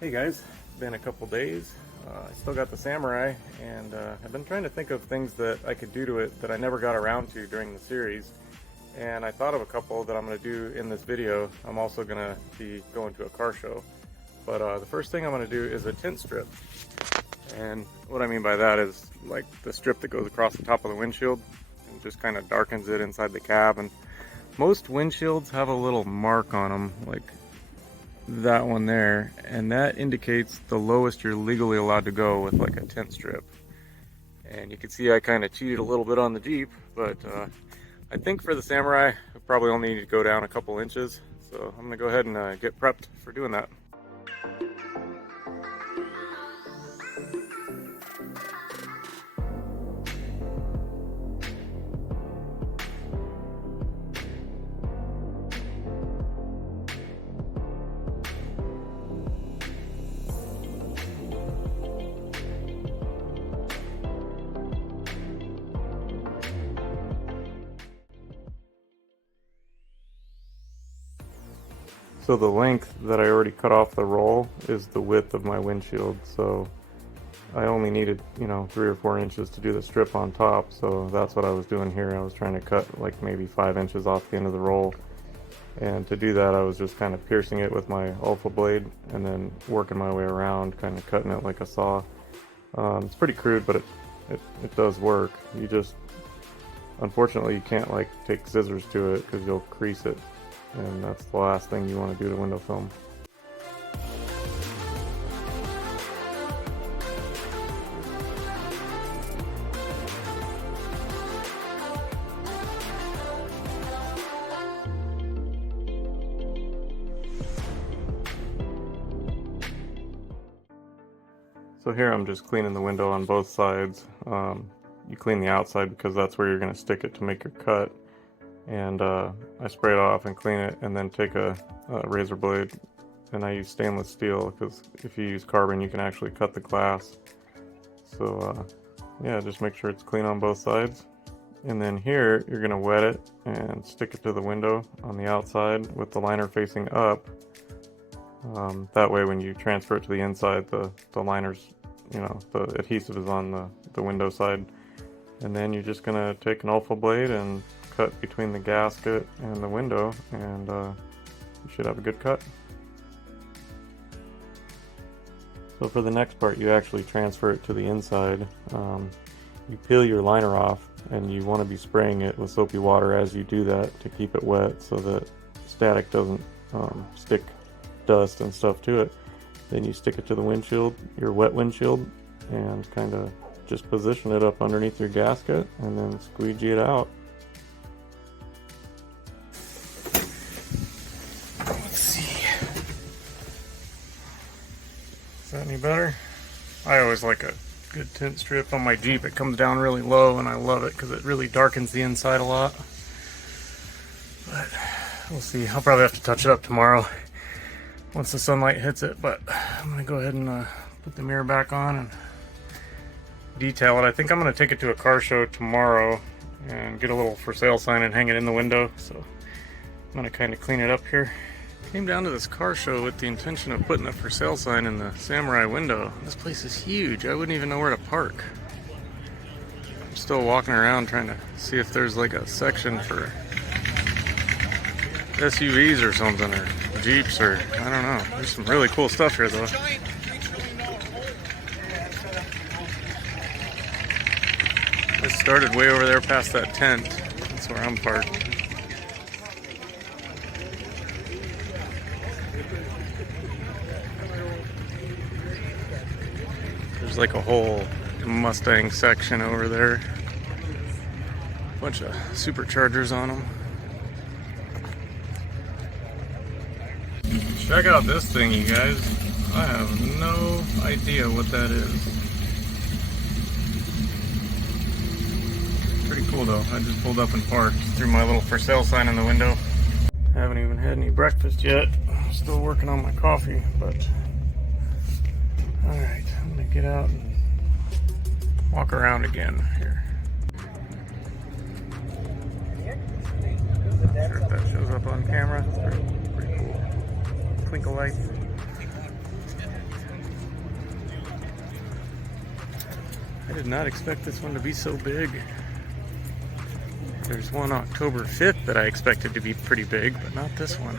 Hey guys, been a couple days. I still got the Samurai, and I've been trying to think of things that I could do to it that I never got around to during the series. And I thought of a couple that I'm going to do in this video. I'm also going to be going to a car show. But the first thing I'm going to do is a tint strip. And what I mean by that is like the strip that goes across the top of the windshield and just kind of darkens it inside the cab. And most windshields have a little mark on them, like that one there, and that indicates the lowest you're legally allowed to go with like a tint strip. And you can see I kind of cheated a little bit on the Jeep, but I think for the Samurai I probably only need to go down a couple inches, so I'm gonna go ahead and get prepped for doing that. So the length that I already cut off the roll is the width of my windshield, so I only needed, 3 or 4 inches to do the strip on top, so that's what I was doing here. I was trying to cut like maybe 5 inches off the end of the roll, and to do that I was just kind of piercing it with my alpha blade and then working my way around, kind of cutting it like a saw. It's pretty crude, but it does work. You just, unfortunately, you can't like take scissors to it because you'll crease it. And that's the last thing you want to do to window film. So here I'm just cleaning the window on both sides. You clean the outside because that's where you're going to stick it to make your cut. And I spray it off and clean it, and then take a razor blade, and I use stainless steel because if you use carbon you can actually cut the glass. So yeah, just make sure it's clean on both sides. And then here you're going to wet it and stick it to the window on the outside with the liner facing up. That way when you transfer it to the inside, the liner's, the adhesive is on the window side. And then you're just going to take an alpha blade and cut between the gasket and the window, and you should have a good cut. So for the next part, you actually transfer it to the inside. You peel your liner off, and you want to be spraying it with soapy water as you do that to keep it wet so that static doesn't stick dust and stuff to it. Then you stick it to the windshield, your wet windshield, and kind of just position it up underneath your gasket and then squeegee it out. Is that any better? I always like a good tint strip on my Jeep. It comes down really low and I love it because it really darkens the inside a lot. But we'll see. I'll probably have to touch it up tomorrow once the sunlight hits it. But I'm going to go ahead and put the mirror back on and detail it. I think I'm going to take it to a car show tomorrow and get a little for sale sign and hang it in the window. So I'm going to kind of clean it up here. Came down to this car show with the intention of putting a for sale sign in the Samurai window. This place is huge. I wouldn't even know where to park. I'm still walking around trying to see if there's like a section for SUVs or something, or Jeeps, or I don't know. There's some really cool stuff here though. It started way over there past that tent. That's where I'm parked. There's like a whole Mustang section over there. Bunch of superchargers on them. Check out this thing, you guys. I have no idea what that is. Pretty cool though. I just pulled up and parked, threw my little for sale sign in the window. Haven't even had any breakfast yet. Still working on my coffee, but alright, I'm gonna get out and walk around again here. Not sure if that shows up on camera. Pretty cool. Twinkle light. I did not expect this one to be so big. There's one October 5th that I expected to be pretty big, but not this one.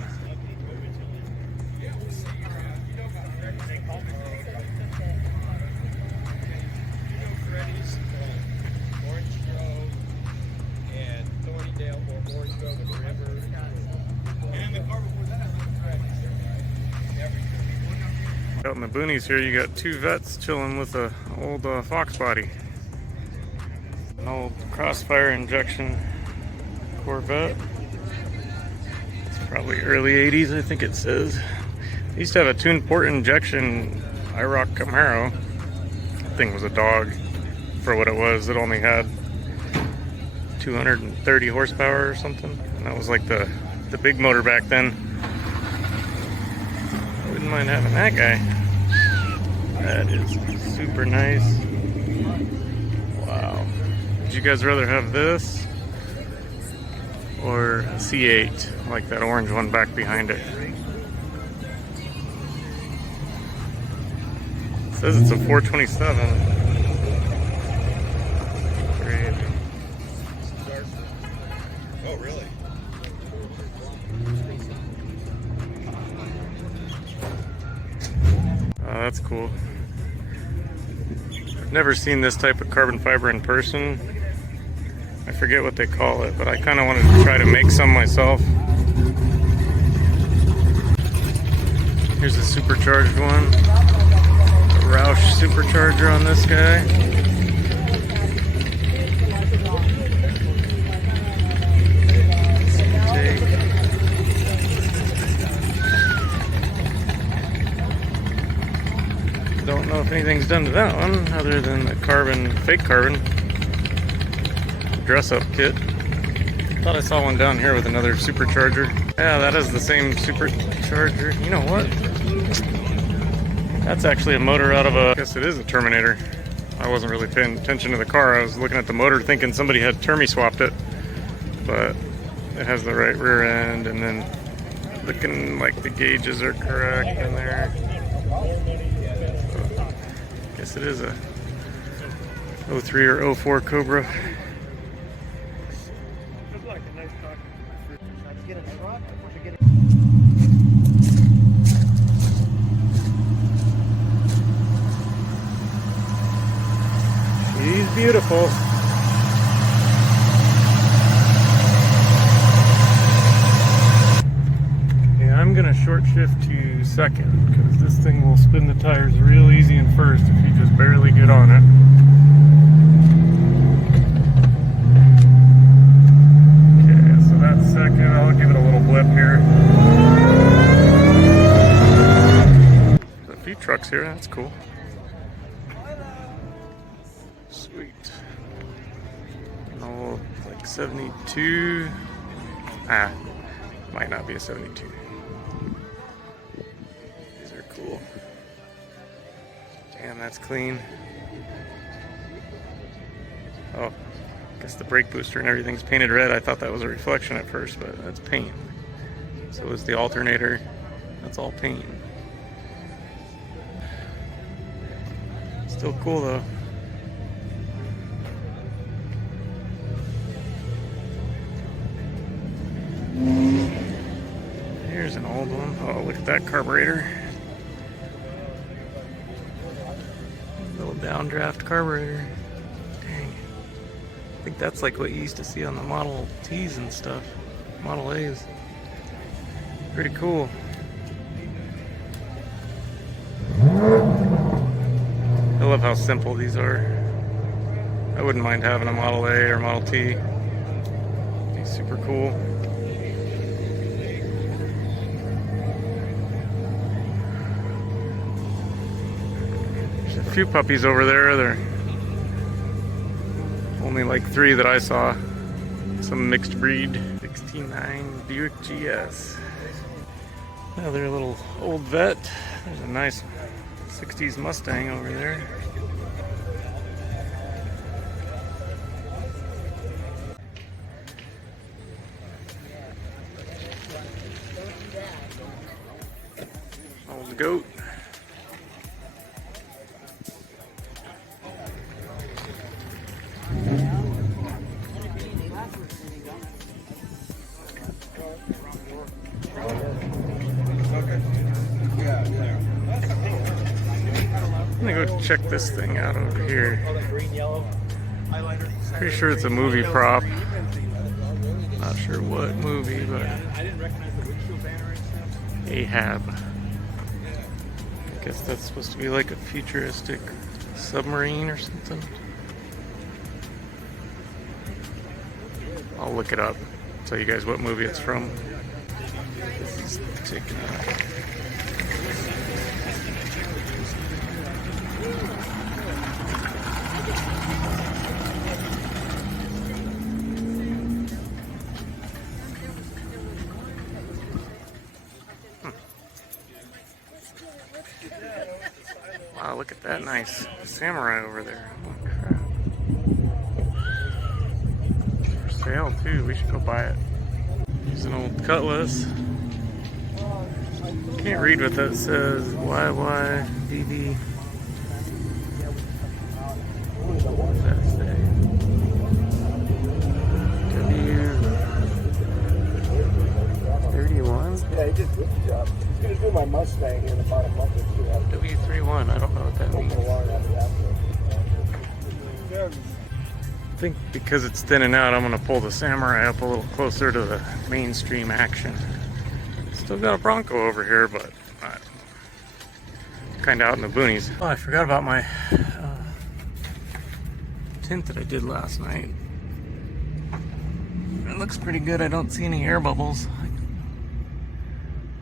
Out in the boonies here, you got two vets chilling with a old Fox body. An old Crossfire injection Corvette. It's probably early 80s, I think it says. I used to have a tuned port injection IROC Camaro. That thing was a dog for what it was. It only had 230 horsepower or something. And that was like the big motor back then. I wouldn't mind having that guy. That is super nice. Wow. Would you guys rather have this or a C8, like that orange one back behind it? It says it's a 427. Great. Oh, really? Oh, that's cool. I've never seen this type of carbon fiber in person. I forget what they call it, but I kind of wanted to try to make some myself. Here's a supercharged one. A Roush supercharger on this guy. Don't know if anything's done to that one other than the fake carbon dress up kit. Thought I saw one down here with another supercharger. Yeah, that is the same supercharger. You know what? That's actually a motor out of I guess it is a Terminator. I wasn't really paying attention to the car. I was looking at the motor thinking somebody had termi swapped it. But it has the right rear end, and then looking like the gauges are correct in there. So, I guess it is a 03 or 04 Cobra. She's beautiful. Yeah, I'm gonna short shift to second because this thing will spin the tires real easy in first if you just barely get on it. Okay, so that's second. I'll give it a little blip here. There's a few trucks here, that's cool. Sweet. Oh, like 72. Might not be a 72. These are cool. Damn, that's clean. Oh, I guess the brake booster and everything's painted red. I thought that was a reflection at first, but that's paint. So is the alternator. That's all paint. Still cool though. Here's an old one. Oh, look at that carburetor. Little downdraft carburetor. Dang. I think that's like what you used to see on the Model T's and stuff. Model A's. Pretty cool. I love how simple these are. I wouldn't mind having a Model A or Model T. Be super cool. There's a few puppies over there. They're only like 3 that I saw. Some mixed breed. 69 Buick GS. Another little old vet. There's a nice 60s Mustang over there. Old goat. I'm gonna go check this thing out over here. Pretty sure it's a movie prop. Not sure what movie, but Ahab. I guess that's supposed to be like a futuristic submarine or something. I'll look it up. Tell you guys what movie it's from. This is taking Wow, look at that nice samurai over there. Oh crap. For sale too, we should go buy it. Here's an old cutlass. Can't read what that says. YYDD. What does that say? W31? Yeah, he did a good job. He's going to do my Mustang in about a month or two. W31, I don't know what that means. I think because it's thinning out, I'm going to pull the Samurai up a little closer to the mainstream action. Still got a Bronco over here, but kind of out in the boonies. Oh, I forgot about my tint that I did last night. It looks pretty good. I don't see any air bubbles.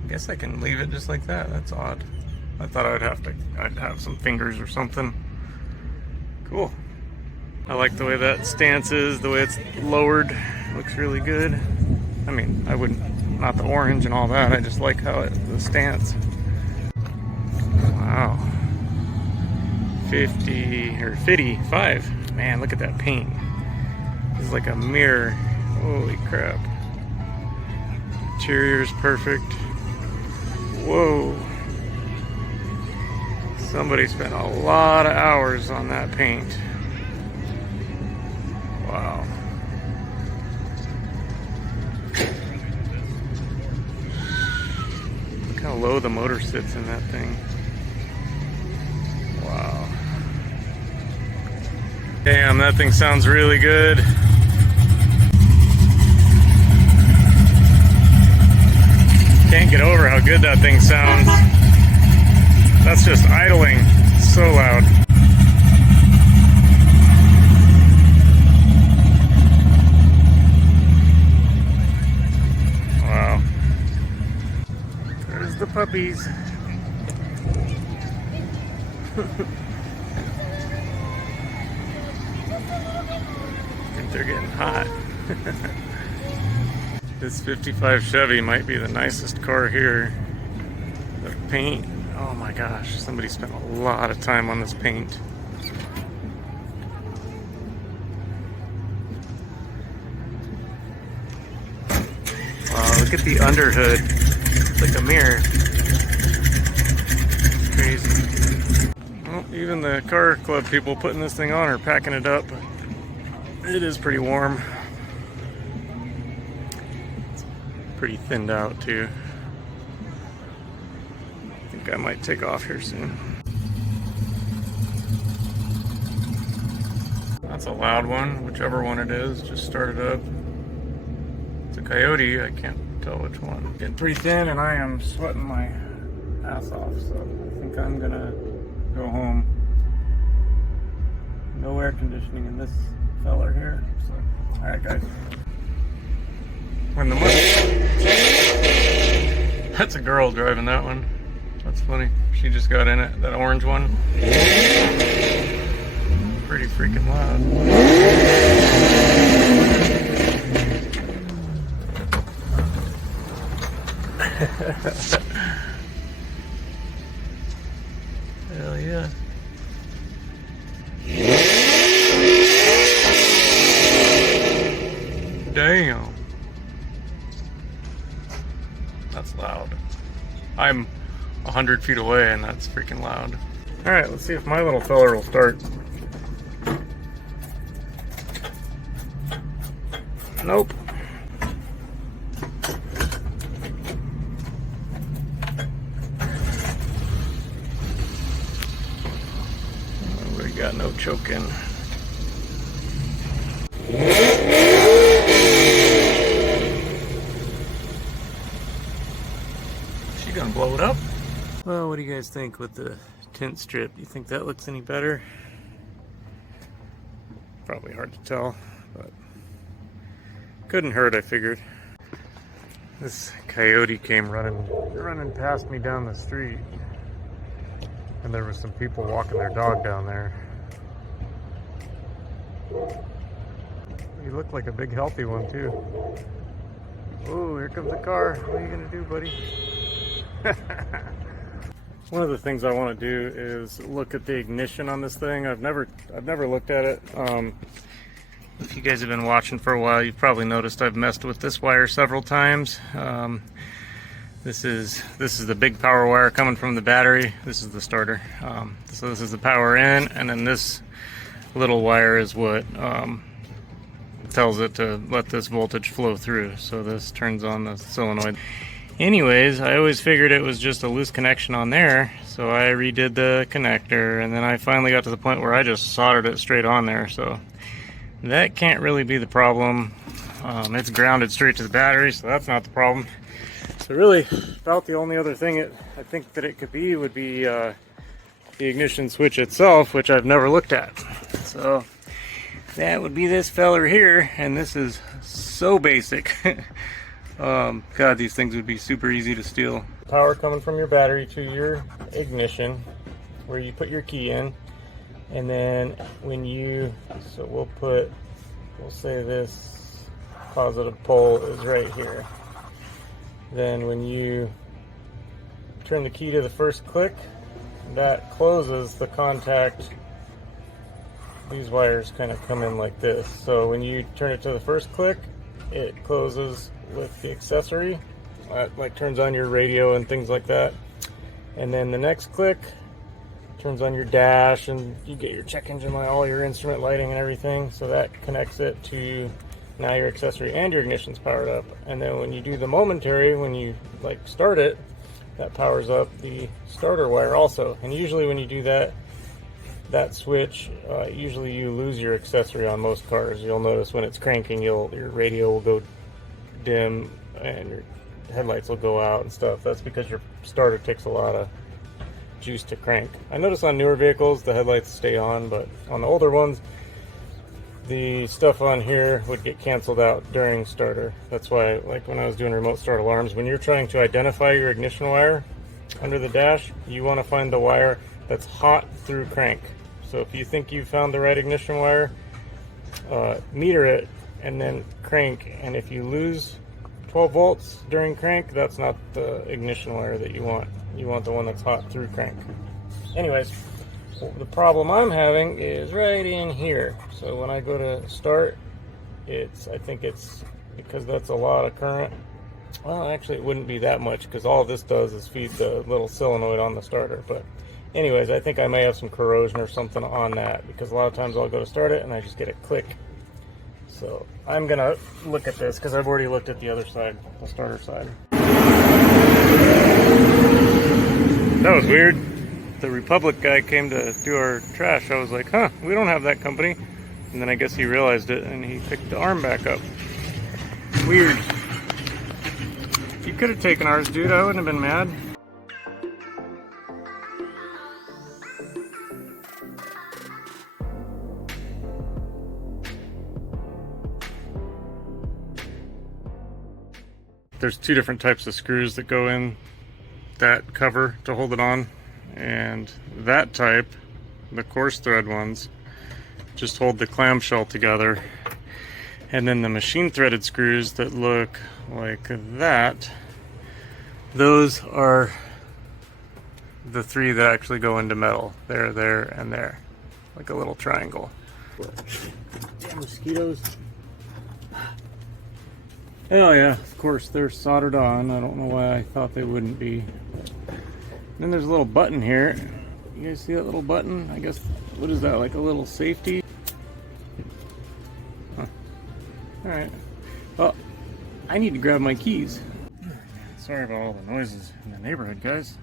I guess I can leave it just like that. That's odd. I thought I'd have some fingers or something. Cool. I like the way that stance is, the way it's lowered. Looks really good. I mean, I wouldn't, not the orange and all that. I just like how the stance. Wow. 55. Man, look at that paint. This is like a mirror. Holy crap. Interior's perfect. Whoa. Somebody spent a lot of hours on that paint. Wow. Look how low the motor sits in that thing. Wow. Damn, that thing sounds really good. Can't get over how good that thing sounds. That's just idling so loud. Wow. There's the puppies. I think they're getting hot. This 55 Chevy might be the nicest car here. The paint, oh my gosh, somebody spent a lot of time on this paint. Wow, look at the underhood. It's like a mirror. It's crazy. Well, even the car club people putting this thing on are packing it up. It is pretty warm. Pretty thinned out too. I think I might take off here soon. That's a loud one, whichever one it is, just started up. It's a Coyote, I can't tell which one. Getting pretty thin and I am sweating my ass off, so I think I'm gonna go home. No air conditioning in this feller here, so alright guys. When the That's a girl driving that one. That's funny. She just got in it, that orange one. Pretty freaking loud. Hell yeah. Damn. That's loud. I'm 100 feet away and that's freaking loud. Alright, let's see if my little feller will start. Nope. got no choking. She gonna blow it up? Well, what do you guys think with the tint strip? Do you think that looks any better? Probably hard to tell, but couldn't hurt, I figured. This coyote came running past me down the street, and there were some people walking their dog down there. He looked like a big healthy one too. Oh, here comes the car. What are you gonna do, buddy? One of the things I want to do is look at the ignition on this thing. I've never looked at it. If you guys have been watching for a while, you've probably noticed I've messed with this wire several times. This is the big power wire coming from the battery. This is the starter. So this is the power in, and then this little wire is what tells it to let this voltage flow through. So this turns on the solenoid. Anyways, I always figured it was just a loose connection on there, so I redid the connector, and then I finally got to the point where I just soldered it straight on there. So that can't really be the problem. It's grounded straight to the battery, so that's not the problem. So really, about the only other thing I think that it could be would be the ignition switch itself, which I've never looked at. So that would be this feller here, and this is so basic. God, these things would be super easy to steal. Power coming from your battery to your ignition, where you put your key in, and then when you, so we'll say this positive pole is right here. Then when you turn the key to the first click, that closes the contact. These wires kind of come in like this. So when you turn it to the first click, it closes with the accessory. Like turns on your radio and things like that. And then the next click turns on your dash, and you get your check engine light, all your instrument lighting and everything. So that connects it to now your accessory, and your ignition's powered up. And then when you do the momentary, when you like start it, that powers up the starter wire also. And usually when you do that switch, usually you lose your accessory on most cars. You'll notice when it's cranking, your radio will go dim and your headlights will go out and stuff. That's because your starter takes a lot of juice to crank. I notice on newer vehicles the headlights stay on, but on the older ones the stuff on here would get canceled out during starter. That's why, like when I was doing remote start alarms, when you're trying to identify your ignition wire under the dash, you want to find the wire that's hot through crank. So if you think you've found the right ignition wire, meter it and then crank, and if you lose 12 volts during crank, that's not the ignition wire that you want. You want the one that's hot through crank. Anyways, the problem I'm having is right in here. So when I go to start, I think it's because that's a lot of current. Well, actually it wouldn't be that much, because all this does is feed the little solenoid on the starter. But anyways, I think I may have some corrosion or something on that, because a lot of times I'll go to start it and I just get a click. So I'm gonna look at this, because I've already looked at the other side, the starter side. That was weird. The Republic guy came to do our trash. I was like, huh, we don't have that company. And then I guess he realized it and he picked the arm back up. Weird. You could have taken ours, dude. I wouldn't have been mad. There's two different types of screws that go in that cover to hold it on, and that type, the coarse thread ones, just hold the clamshell together, and then the machine threaded screws that look like that, those are the three that actually go into metal. There, there, and there, like a little triangle. Damn mosquitoes. Oh yeah, of course they're soldered on. I don't know why I thought they wouldn't be. Then there's a little button here. You guys see that little button? I guess, what is that, like a little safety? Huh. Alright. Well, I need to grab my keys. Sorry about all the noises in the neighborhood, guys.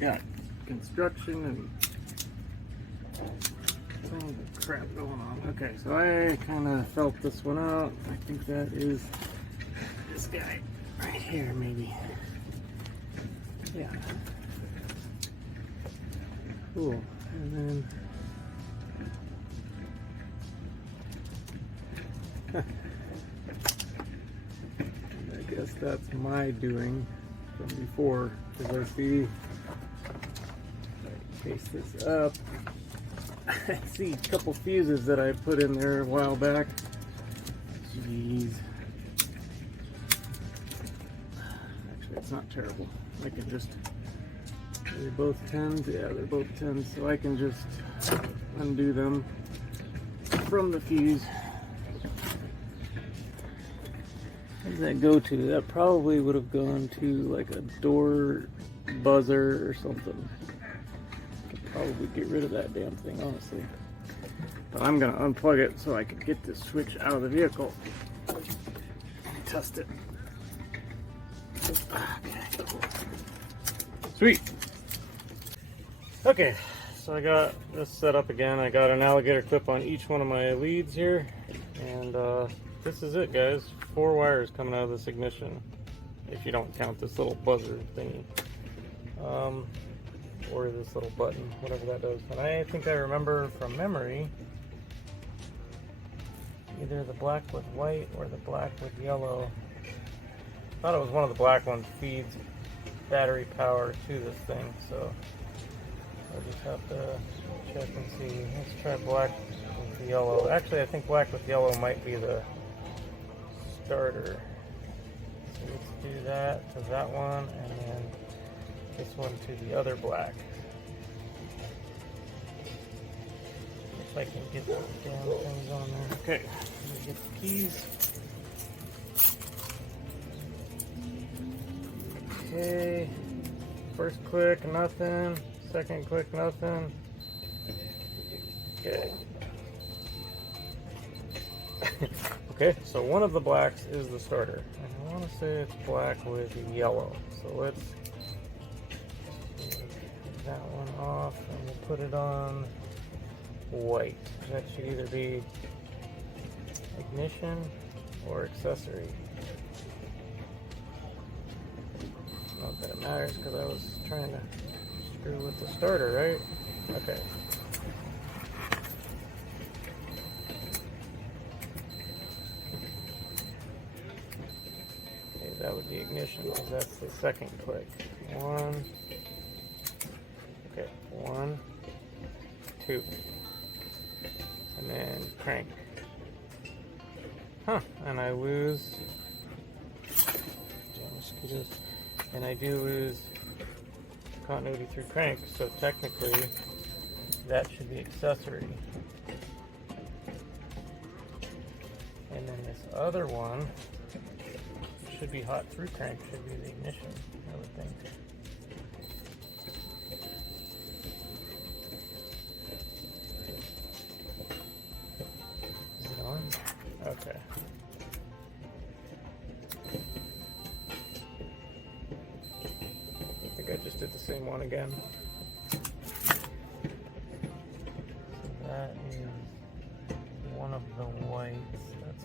Yeah, construction and tons of crap going on. Okay, so I kind of felt this one out. I think that is this guy right here, maybe. Yeah. Cool. And then I guess that's my doing from before, because I see, paste this up, I see a couple fuses that I put in there a while back. Jeez. Actually, it's not terrible. I can just, they're both 10s? Yeah, they're both 10s, so I can just undo them from the fuse. Where does that go to? That probably would have gone to like a door buzzer or something. Could probably get rid of that damn thing, honestly. But I'm gonna unplug it so I can get this switch out of the vehicle. Test it. Okay, cool. Sweet. Okay, so I got this set up again. I got an alligator clip on each one of my leads here, and this is it, guys. 4 wires coming out of this ignition, if you don't count this little buzzer thingy, or this little button, whatever that does. And I think I remember from memory, either the black with white or the black with yellow. I thought it was one of the black ones feeds battery power to this thing, so I just have to check and see. Let's try black with yellow. Actually, I think black with yellow might be the starter. So let's do that to that one, and then this one to the other black. If I can get the damn things on there. Okay, let me get the keys. Okay, first click, nothing. Second click, nothing. Okay. Okay, so one of the blacks is the starter. And I want to say it's black with yellow. So let's take that one off and we'll put it on white. That should either be ignition or accessory. Not that it matters because I was trying to screw with the starter, right? Okay. That would be ignition, because that's the second click. 1, okay, 1, 2, and then crank. Huh, and I lose, damn mosquitoes, and I do lose continuity through crank, so technically that should be accessory. And then this other one should be hot through crank, should be the ignition, I would think. Is it on? Okay. I think I just did the same one again. So that is one of the whites. That's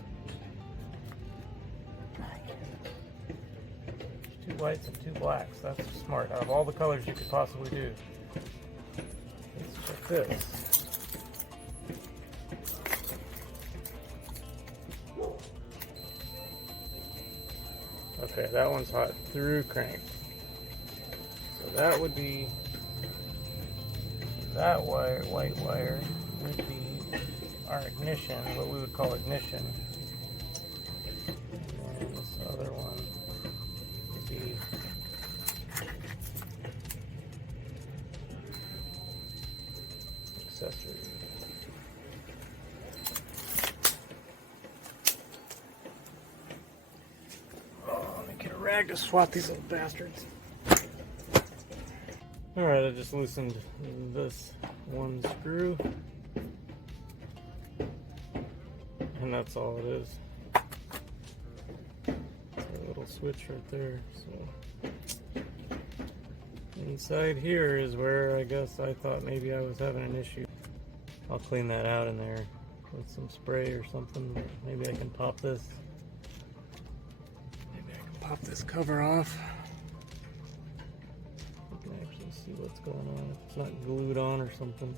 two whites and 2 blacks. That's smart. Out of all the colors you could possibly do. Let's check this. Okay, that one's hot through crank. So that would be, that wire, white wire, would be our ignition, what we would call ignition. And then this other one would be accessory. Oh, let me get a rag to swat these little bastards. Alright, I just loosened this one screw. And that's all it is. It's a little switch right there. So inside here is where I guess I thought maybe I was having an issue. I'll clean that out in there with some spray or something. Maybe I can pop this. Maybe I can pop this cover off. You can actually see what's going on. If it's not glued on or something.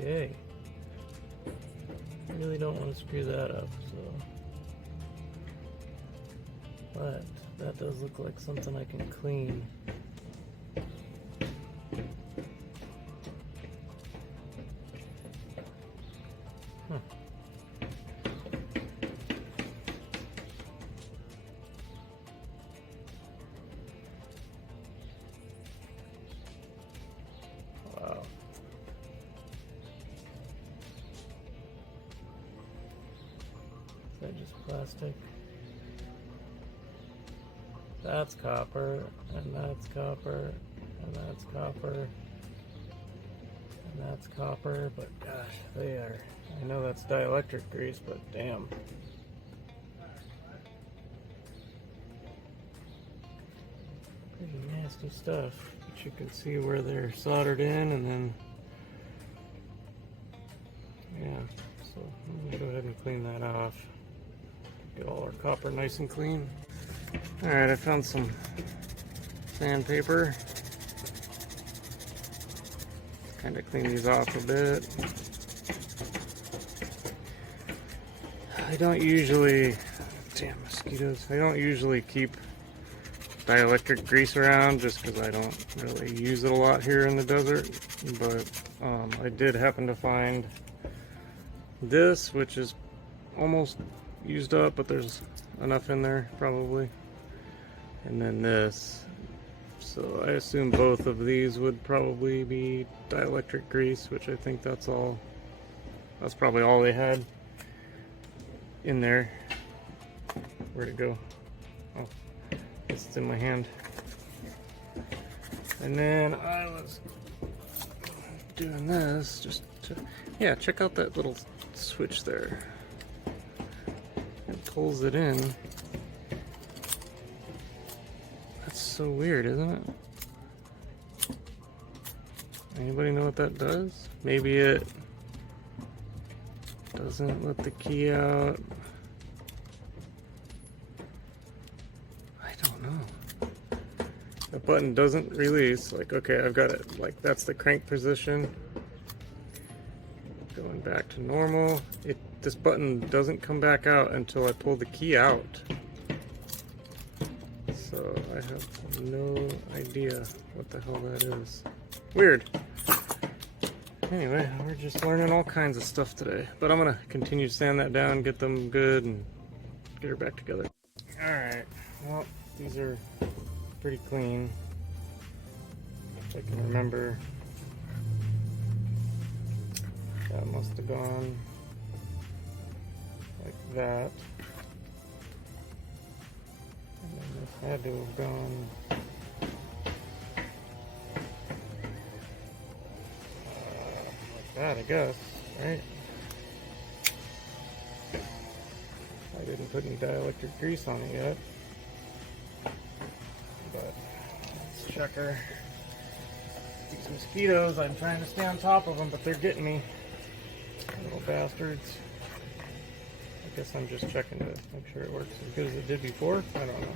Okay. I really don't want to screw that up, so. But that does look like something I can clean. Huh. Wow. Is that just plastic? That's copper, and that's copper, and that's copper, and that's copper, but gosh, they are, I know that's dielectric grease, but damn. Pretty nasty stuff, but you can see where they're soldered in, and then, yeah, so I'm gonna go ahead and clean that off. Get all our copper nice and clean. Alright, I found some sandpaper. Kind of clean these off a bit. I don't usually, damn mosquitoes, I don't usually keep dielectric grease around just because I don't really use it a lot here in the desert. But I did happen to find this, which is almost used up, but there's enough in there probably. And then this, so I assume both of these would probably be dielectric grease, which I think that's probably all they had in there. Where'd it go? Oh, it's in my hand. And then I was doing this just to, yeah, check out that little switch there. It pulls it in. That's so weird, isn't it? Anybody know what that does? Maybe it doesn't let the key out. I don't know. The button doesn't release. Like, okay, I've got it. Like, that's the crank position. Going back to normal. This button doesn't come back out until I pull the key out. So I have no idea what the hell that is. Weird. Anyway, we're just learning all kinds of stuff today. But I'm gonna continue to sand that down, get them good, and get her back together. Alright, well, these are pretty clean. If I can remember. That must have gone like that. And then this had to have gone like that, I guess, right? I didn't put any dielectric grease on it yet. But let's check her. These mosquitoes, I'm trying to stay on top of them, but they're getting me. Little bastards. I guess I'm just checking to make sure it works as good as it did before. I don't know.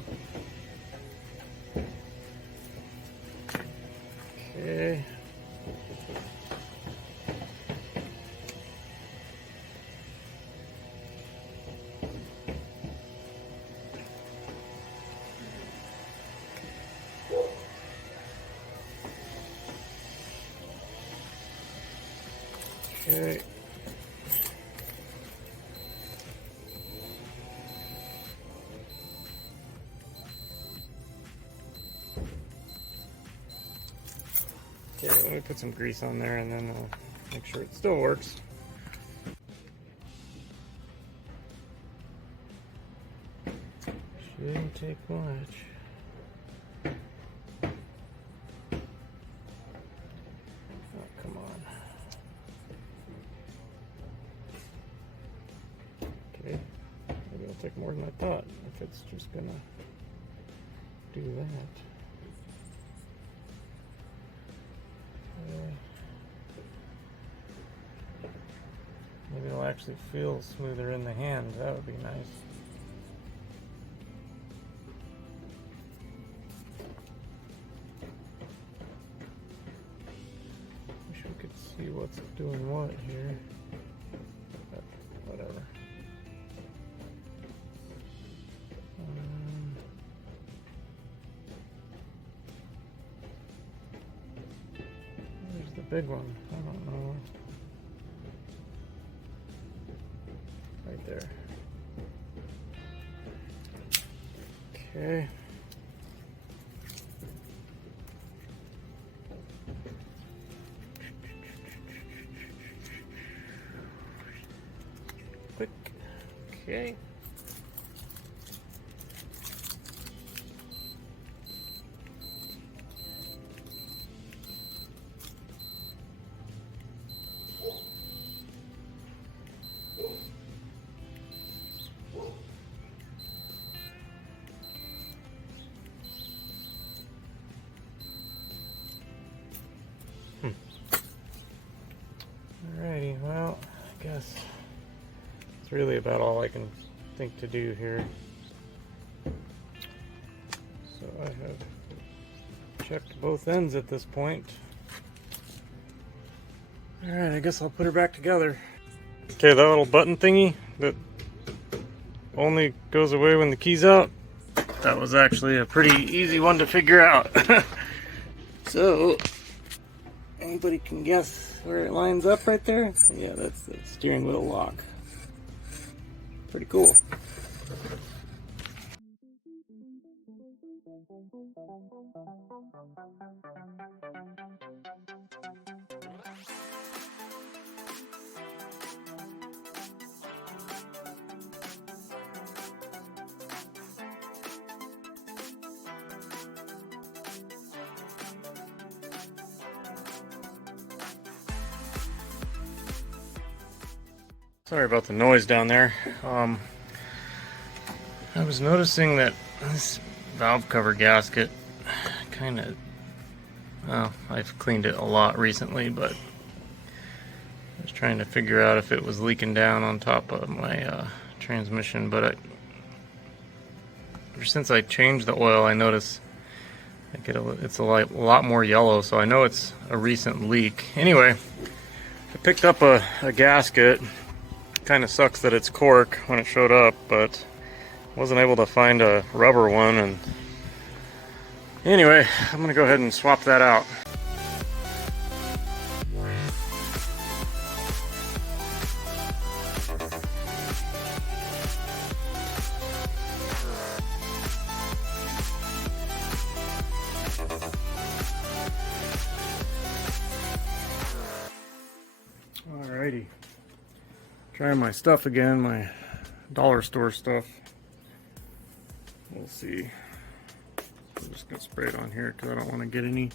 Okay. Okay. Okay, let me put some grease on there and then make sure it still works. Shouldn't take much. Oh, come on. Okay, maybe it'll like more than I thought, if it's just gonna do that. Maybe it'll actually feel smoother in the hand. That would be nice. Wish we could see what's doing what here. But whatever. There's the big one. I don't know. Right there. Okay. Quick. Okay. Alrighty, well, I guess it's really about all I can think to do here. So I have checked both ends at this point. Alright, I guess I'll put her back together. Okay, that little button thingy that only goes away when the key's out, that was actually a pretty easy one to figure out. So, anybody can guess where it lines up right there? Yeah, that's the steering wheel lock. Pretty cool. Sorry about the noise down there. I was noticing that this valve cover gasket kind of, well, I've cleaned it a lot recently, but I was trying to figure out if it was leaking down on top of my transmission, but ever since I changed the oil, I notice it's a lot more yellow, so I know it's a recent leak. Anyway, I picked up a gasket. Kind of sucks that it's cork when it showed up, but wasn't able to find a rubber one, and anyway, I'm gonna go ahead and swap that out. Alrighty. Trying my stuff again, my dollar store stuff. We'll see. I'm just gonna spray it on here because I don't want to get any.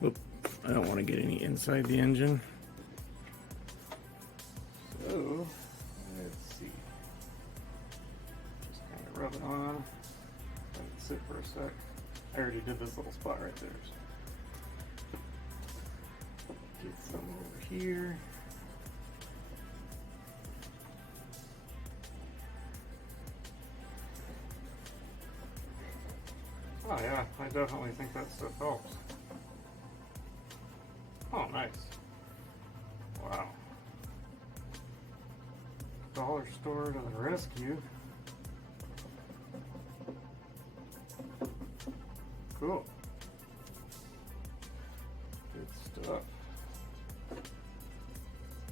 I don't want to get any inside the engine. So let's see. Just kind of rub it on. Let it sit for a sec. I already did this little spot right there. So get some over here. Oh yeah, I definitely think that stuff helps. Oh, nice. Wow. Dollar store to the rescue. Cool. Good stuff.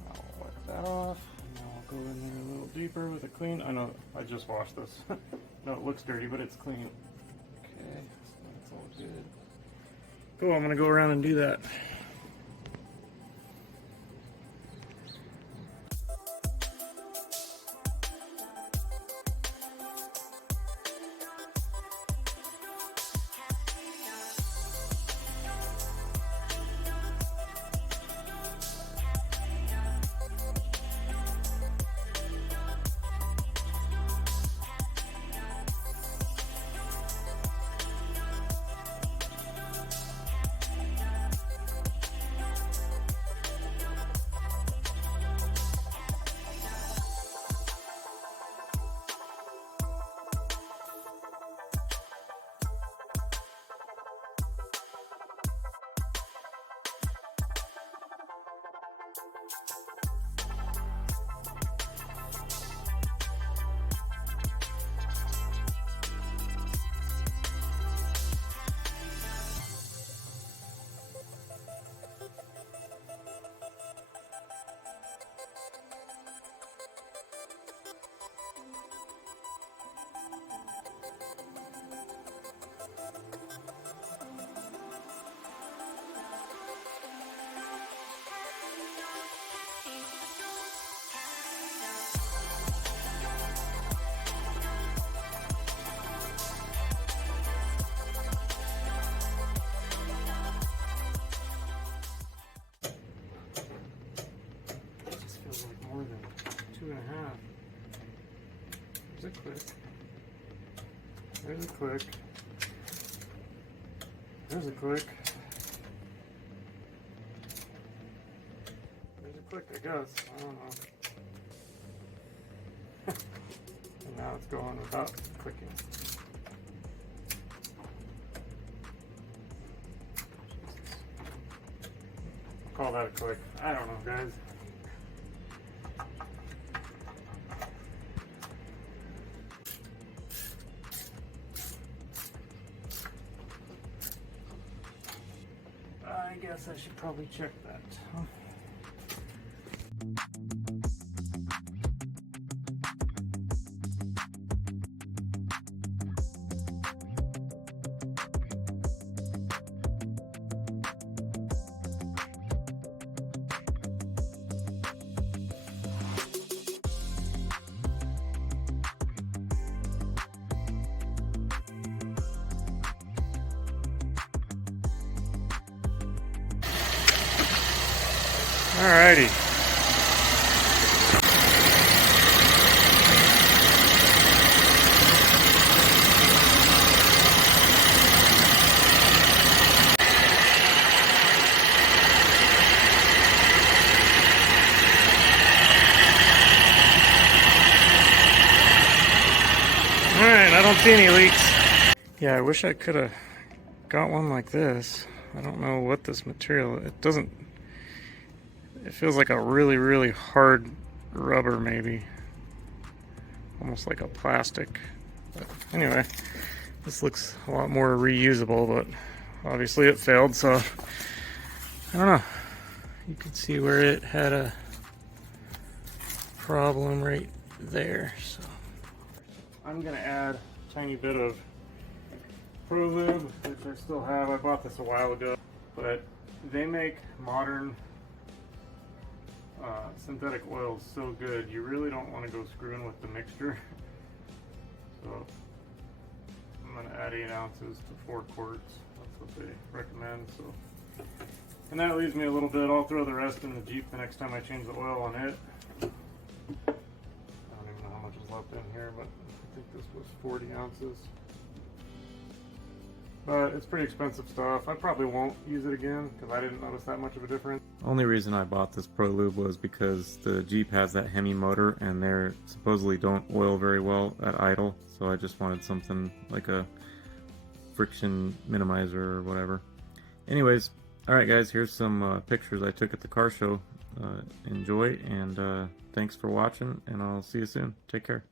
I'll wipe that off. And I'll go in there a little deeper with a clean. I know I just washed this. No, it looks dirty, but it's clean. Okay, so that's all good. Cool, I'm gonna go around and do that. There's a click. There's a click. There's a click. There's a click, I guess. I don't know. And now it's going without clicking. I'll call that a click. I don't know, guys. I guess I should probably check that. Huh? Alrighty. Alright, I don't see any leaks. Yeah, I wish I could have got one like this. I don't know what this material, it doesn't, it feels like a really, really hard rubber maybe. Almost like a plastic. But anyway, this looks a lot more reusable, but obviously it failed, so I don't know. You can see where it had a problem right there. So I'm gonna add a tiny bit of Pro Lube, which I still have. I bought this a while ago, but they make modern synthetic oils so good, you really don't want to go screwing with the mixture. So I'm going to add 8 ounces to 4 quarts. That's what they recommend. So, and that leaves me a little bit. I'll throw the rest in the Jeep the next time I change the oil on it. I don't even know how much is left in here, but I think this was 40 ounces. But it's pretty expensive stuff. I probably won't use it again because I didn't notice that much of a difference. Only reason I bought this Pro Lube was because the Jeep has that Hemi motor and they supposedly don't oil very well at idle. So I just wanted something like a friction minimizer or whatever. Anyways, alright guys, here's some pictures I took at the car show. Enjoy, and thanks for watching, and I'll see you soon. Take care.